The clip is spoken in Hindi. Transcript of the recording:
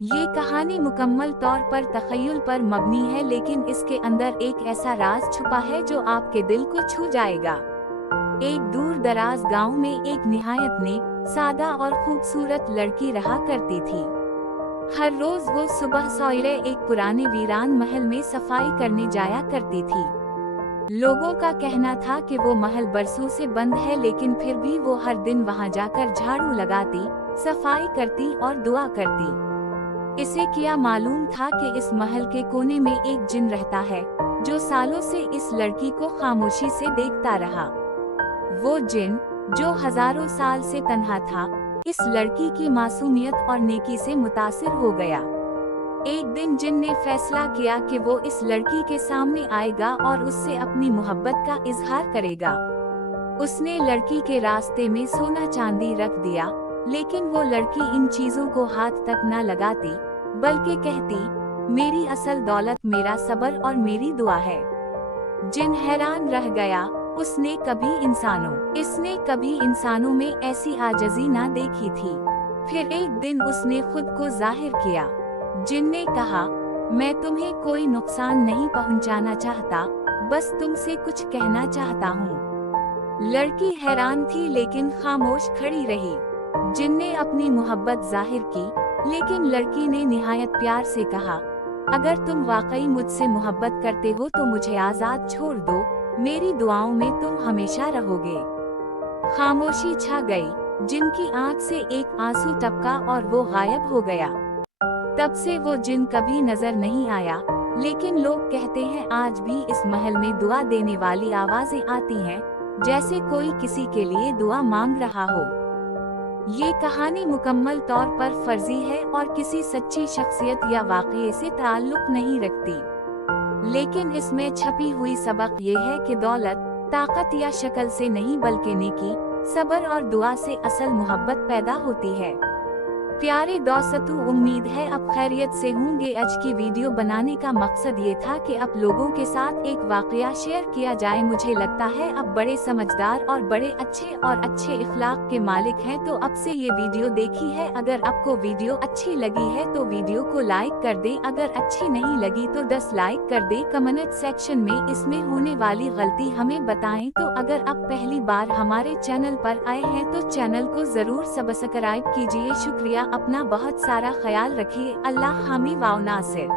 ये कहानी मुकम्मल तौर पर तख़य्युल पर मबनी है, लेकिन इसके अंदर एक ऐसा राज छुपा है जो आपके दिल को छू जाएगा। एक दूर दराज गांव में एक निहायत नेक, सादा और खूबसूरत लड़की रहा करती थी। हर रोज वो सुबह सवेरे एक पुराने वीरान महल में सफाई करने जाया करती थी। लोगों का कहना था कि वो महल बरसों से बंद है, लेकिन फिर भी वो हर दिन वहां जाकर झाड़ू लगाती, सफाई करती और दुआ करती। इसे क्या मालूम था कि इस महल के कोने में एक जिन रहता है जो सालों से इस लड़की को खामोशी से देखता रहा। वो जिन, जो हजारों साल से तन्हा था, इस लड़की की मासूमियत और नेकी से मुतासिर हो गया। एक दिन जिन ने फैसला किया कि वो इस लड़की के सामने आएगा और उससे अपनी मोहब्बत का इजहार करेगा। उसने लड़की के रास्ते में सोना चांदी रख दिया, लेकिन वो लड़की इन चीजों को हाथ तक न लगाती, बल्कि कहती, मेरी असल दौलत मेरा सब्र और मेरी दुआ है। जिन हैरान रह गया। इसने कभी इंसानों में ऐसी आजिज़ी ना देखी थी। फिर एक दिन उसने खुद को जाहिर किया। जिन ने कहा, मैं तुम्हें कोई नुकसान नहीं पहुंचाना चाहता, बस तुमसे कुछ कहना चाहता हूँ। लड़की हैरान थी लेकिन खामोश खड़ी रही। जिन ने अपनी मोहब्बत जाहिर की, लेकिन लड़की ने निहायत प्यार से कहा, अगर तुम वाकई मुझसे मोहब्बत करते हो तो मुझे आजाद छोड़ दो, मेरी दुआओं में तुम हमेशा रहोगे। खामोशी छा गई। जिनकी आंख से एक आंसू टपका और वो गायब हो गया। तब से वो जिन कभी नजर नहीं आया, लेकिन लोग कहते हैं आज भी इस महल में दुआ देने वाली आवाजें आती हैं, जैसे कोई किसी के लिए दुआ मांग रहा हो। ये कहानी मुकम्मल तौर पर फर्जी है और किसी सच्ची शख्सियत या वाक़ये से ताल्लुक नहीं रखती, लेकिन इसमें छपी हुई सबक ये है कि दौलत, ताकत या शक्ल से नहीं बल्कि नेकी, सब्र और दुआ से असल मोहब्बत पैदा होती है। प्यारे दोस्तों, उम्मीद है अब खैरियत से होंगे। आज की वीडियो बनाने का मकसद ये था कि अब लोगों के साथ एक वाकया शेयर किया जाए। मुझे लगता है अब बड़े समझदार और बड़े अच्छे इखलाक के मालिक हैं, तो अब से ये वीडियो देखी है। अगर आपको वीडियो अच्छी लगी है तो वीडियो को लाइक कर दे, अगर अच्छी नहीं लगी तो डिसलाइक कर दे। कमेंट सेक्शन में इसमें होने वाली गलती हमें बताएं। तो अगर आप पहली बार हमारे चैनल पर आए हैं तो चैनल को जरूर सब्सक्राइब कीजिए। शुक्रिया। अपना बहुत सारा ख्याल रखिए। अल्लाह हामी वाव नासिर।